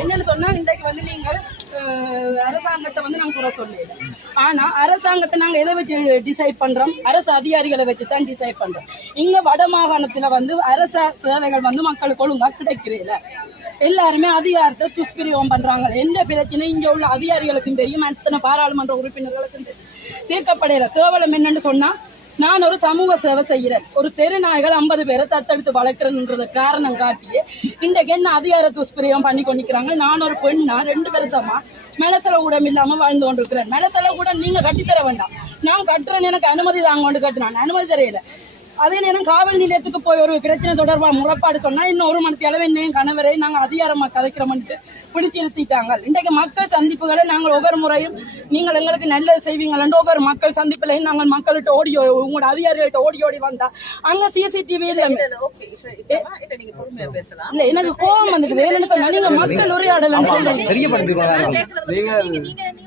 என்னன்னு சொன்னா இன்றைக்கு வந்து நீங்கள் அரசாங்கத்தை வந்து நாங்க குறை சொல்லல. ஆனா அரசாங்கத்தை நாங்க எதை வச்சு டிசைட் பண்றோம்? அரசு அதிகாரிகளை வச்சுதான் டிசைட் பண்றோம். இங்க வட மாகாணத்துல வந்து அரச சேவைகள் வந்து மக்களுக்கு ஒழுங்கா கிடைக்கிறீல. எல்லாருமே அதிகாரத்தை துஷ்பிரயோகம் பண்றாங்க. எந்த பிரச்சனை இங்க உள்ள அதிகாரிகளுக்கும் தெரியும், அத்தனை பாராளுமன்ற உறுப்பினர்களுக்கும் தெரியும். தீர்க்கப்படையில கேவலம் என்னன்னு சொன்னா, நான் ஒரு சமூக சேவை செய்கிறேன், ஒரு தெரு நாய்கள் 50 பேரை தத்தெடுத்து வளர்க்கிறேன்றது காரணம் காட்டியே இன்றைக்கு என்ன அதிகார துஷ்பிரயோகம் பண்ணி கொண்டிருக்கிறாங்க. நான் ஒரு பெண்ணா 2 வருஷமா மெலசல கூட இல்லாம வாழ்ந்து கொண்டிருக்கிறேன். மெலசல கூட நீங்க கட்டித்தர வேண்டாம், நான் கட்டுறேன்னு எனக்கு அனுமதி தாங்க கொண்டு கட்டினான், அனுமதி தெரியல. அதே நேரம் காவல் நிலையத்துக்கு போய் ஒரு பிரச்சனை தொடர்பாக முறைப்பாடு சொன்னா இன்னும் 1 மணி அளவு என்னையும் கணவரை நாங்க அதிகாரமா கதைக்கிறோம்னு பிடிச்சு இழுத்திட்டாங்க. இன்றைக்கு மக்கள் சந்திப்புகளை நாங்கள் ஒவ்வொரு முறையும் நீங்கள் எங்களுக்கு நல்லது செய்வீங்கள் ஒவ்வொரு மக்கள் சந்திப்புலையும் நாங்கள் மக்கள்கிட்ட ஓடி உங்களோட அதிகாரிகள்கிட்ட ஓடி வந்தா அங்க சிசிடிவி இல்ல. எனக்கு கோபம் வந்துட்டு என்னன்னு சொன்னா, நீங்க மக்கள் உரையாடலாம்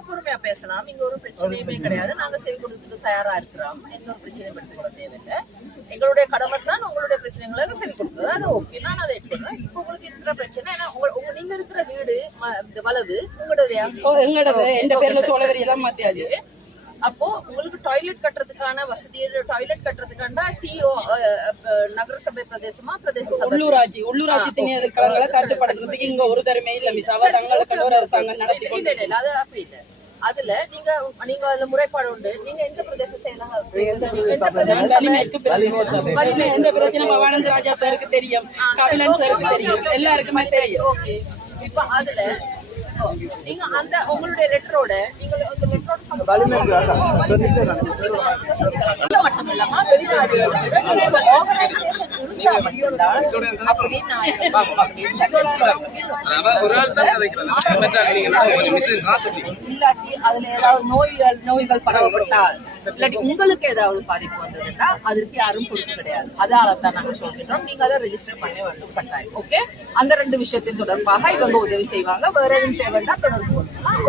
பொறுமையா பேசலாம். இங்க ஒரு பிரச்சனையுமே கிடையாது. நாங்க செவி கொடுத்துட்டு தயாரா இருக்கிறோம். எந்த ஒரு பிரச்சனையும் எடுத்துக்கொள்ள தேவையில்லை. எங்களுடைய கடமை தான் உங்களுடைய பிரச்சனைகளை செவி கொடுத்தது. அது ஓகே, நான் அதை எடுத்துக்கிறேன். இப்ப உங்களுக்கு இருக்கிற பிரச்சனை நீங்க இருக்கிற வீடு வளவு உங்களுடைய அப்போ உங்களுக்கு டாய்லெட் கட்டுறதுக்கான வசதி, டாய்லெட் கட்டுறதுக்கான டிஓ நகரசபை பிரதேசமா பிரதேச உள்ளூராட்சி கட்டுப்படுறதுக்கு இங்க ஒரு தரமே இல்ல. அது அப்படி இல்லை. அதுல நீங்க அதுல முறைப்பாடு உண்டு. நீங்க எந்த பிரதேசம் செய்யலாம்? ராஜா சாருக்கு தெரியும், கபிலன் சாருக்கு தெரியும், எல்லாருக்குமே தெரியும். ஓகே, இப்ப அதுல நீங்க அந்த உங்களுடைய லெட்டரோட நீங்க அந்த லெட்டரோட மட்டும் இல்லாம வெளிநாடுகள் ஆர்கனைசேஷன் இருந்தா மட்டும்தான் இல்லாட்டி அதுல ஏதாவது நோய்கள் பரவப்பட்டால் இல்லாட்டி உங்களுக்கு ஏதாவது பாதிப்பு வந்ததுன்னா அதற்கு யாரும் பொறுப்பு கிடையாது. அதனாலதான் நாங்க சொல்லிட்டோம், நீங்க அதை ரெஜிஸ்டர் பண்ண வேண்டும் கட்டாயம். ஓகே, அந்த 2 விஷயத்தின் தொடர்பாக இவங்க உதவி செய்வாங்க. வேற எதுவும் தேவைன்னா தொடர்பு பண்ணலாம்.